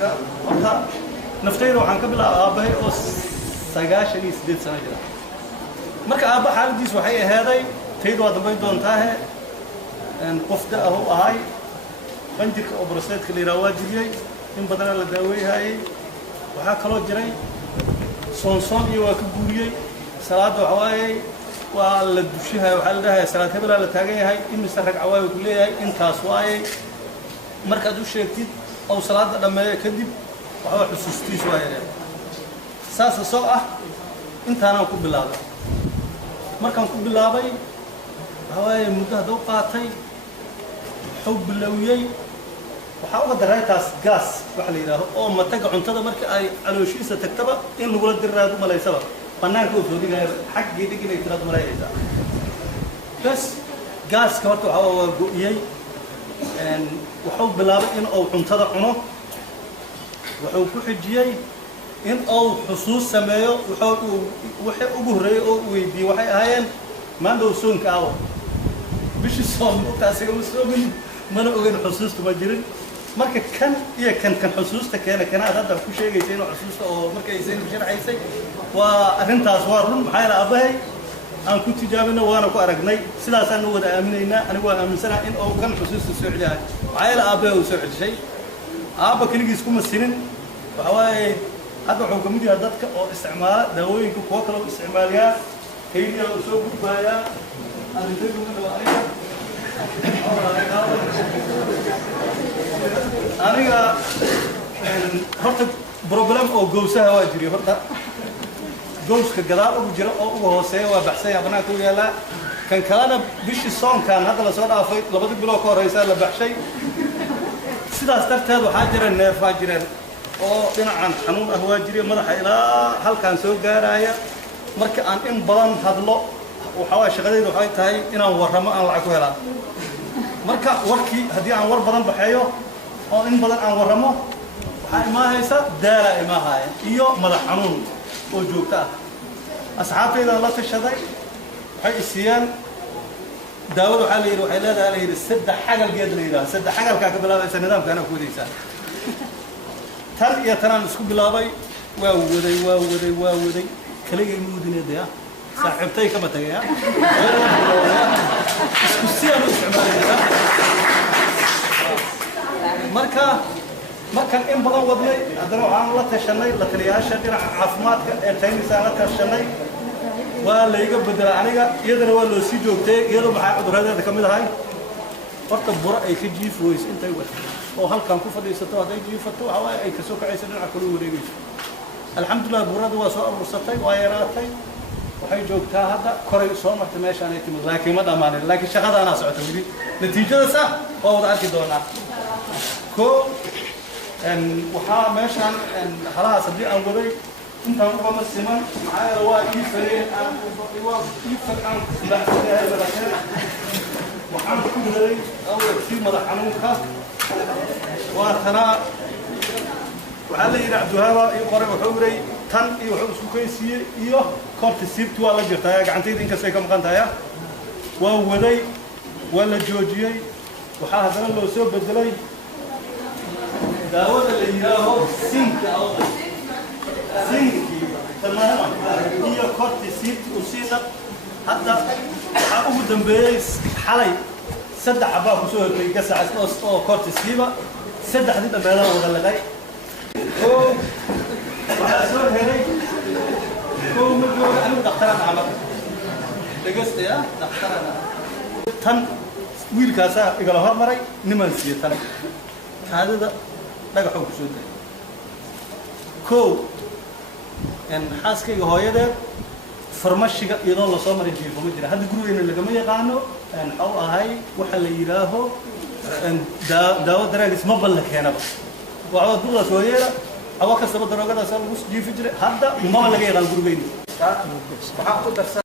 marka naftayda waxaan ka bilaabay aabahay oo 98 sano jira marka aaba xaaladiis waxay ahaaday taydu waa dambeyn doontaa qofda ahu ahay banjirka obrosaytka la yiraahdo waa jiriyay in badan la daaweeyay waxa kaloo jiray soonsoon iyo waa ka guuriyay salaada waxay waa la dushahay waxa la dhahay salaad hebel la taagan yahay imisa ragca waa ku leeyahay intaas waayay markaad u sheegtid oo salaada dhameeyo kadib waxa xusuustiis waayay saas soo ah intaana ku bilaabay markaan ku bilaabay waxa muddo hada u qaatay xub bilowiyay waxa uga daray taas gas waxa la yiraahdo oo mataga cuntada markii ay calooshiisa tagtaba in lagu la diraado malaysaba banaanka oo foodiga xaqeeda inay tirad malaysa bas gas ka horta waxa waa go'iyay wuxuu bilaabay in uu cuntada cuno wuxuu ku xijiyay in uu xusuus sameeyo waxa ugu horeeyay oo weydii waxay ahaayeen maandhow soonka aw bishii soon taasi oo soomin mana ogeyn xusuustu ma jirin marka kan iyo kan xusuusta keena kana hadda ku sheegaysa inuu xusuusta oo markay aysan sharxaysay waa arintaas waa run maxay la abahay aan ku tijaabino waana ku aragnay sidaas aan wada aaminaynaa anigu waa aaminsanahay in uu kan xusuusta soo celiyaa maxay la abahay uu soo celisay aaba kaligiis kuma sirin waxa waaye hadda wuxuu kamid yahay dadka oo isticmaala daawooyinka kuwa kale oo isticmaaliya kaydiya oo soo gudbaya arintaydu ma dhawaaqay aniga horta problem oo gowsaha waa jiray horta gowska gadaal ugu jira oo ugu hooseeya waa baxsay abnaanka u yaala kan kalena bishii soonkan hadda la soo dhaafay 2 bilood ka horeysa la baxshay sidaas darteed waxaa jira neerfaa jireen oo dhinacan xanuun ah waa jiray madaxa ilaa halkan soo gaaraya marka aan in badan hadlo waxa shaqadaydu waxay tahay inaan warramo aan lacag ku helaan marka warkii hadii aan war badan baxeeyo oo in badan aan warramo waxa imaahaysa daala imaahay iyo madax xanuun oo joogta ah asxaabtayda la tashaday waxay isiyaan daawada waxa la yiri waxay leedahay saddex xagal geed la yiraahdo saddex xagalka ka bilaabaysa nidaamkana ku wadaysa tan iyo tan isku bilaabay waa waday kaliya muudinayda saaxiibtay kama tagaya isku siyaan isticmaalaysa marka in badan wadnay hadana waxaan la tashanay la taliyaasha dhinaca caafimaadka ee tayniisa la tashanay waa la iga bedela aniga iyadana waa loo sii joogtay iyadoo maxay cuduradeeda kamid ahay horta bura ay ka jiifooys intay wada oo halkan ku fadhiisato haday jiifato waxa ay ka soo kacayso dhinaca kale wareegayso alxamdulillah burada waa soo abuursatay waa yaraatay waxay joogtaa hadda koray soo martay meeshaan ay timid laakiin ma dhamaanin laakiin shaqadaana socota wili natiijada sax waa wada arki doonaa ko waxaa meeshaan halahaas haddii aan waday intaan ugama siman maxaa waa ii fareen aan baxsanahay madaxeed waxaan ku daray awalkii madax xanuunka waa tanaa waxaa la yidhi cabdiwahaaba iyo qoray wuxuu yiray tan iyo wuxuu isku kaysiiyey iyo koobta siibti waa la jirtaa gacantayda inkastay ka maqan tahay waa waday waa la joojiyey waxaa haddana loo soo bedelay daawada la yidhaaho sinka sinki tamaama iyo koobta siibti u siina hadda waxaa ugu dambeeyey xalay saddex xabaa ku soo hortay gasac oo koobta siiba saddexdii dhammeedana wada lagay waxaa soo helay ma jooga anigu dhakhtaraan camal dhegaystayaa dhakhtaraan tan wiilkaasaa igala hormaray niman siiye tan caadada dhagaxoo ku soo day xaaskayga hooyadeed farmashiga iyadoo la soo maray jiifo ma jira hadda gurigeena lagama yaqaano xaw ahay waxa la yiraahdo daawo daraagis ma bal la keenaba waa duqda hooyada awa ka sabab daroogada lagu jiifi jiray hadda ma laga yaqaan gurigeena waxa ku darsan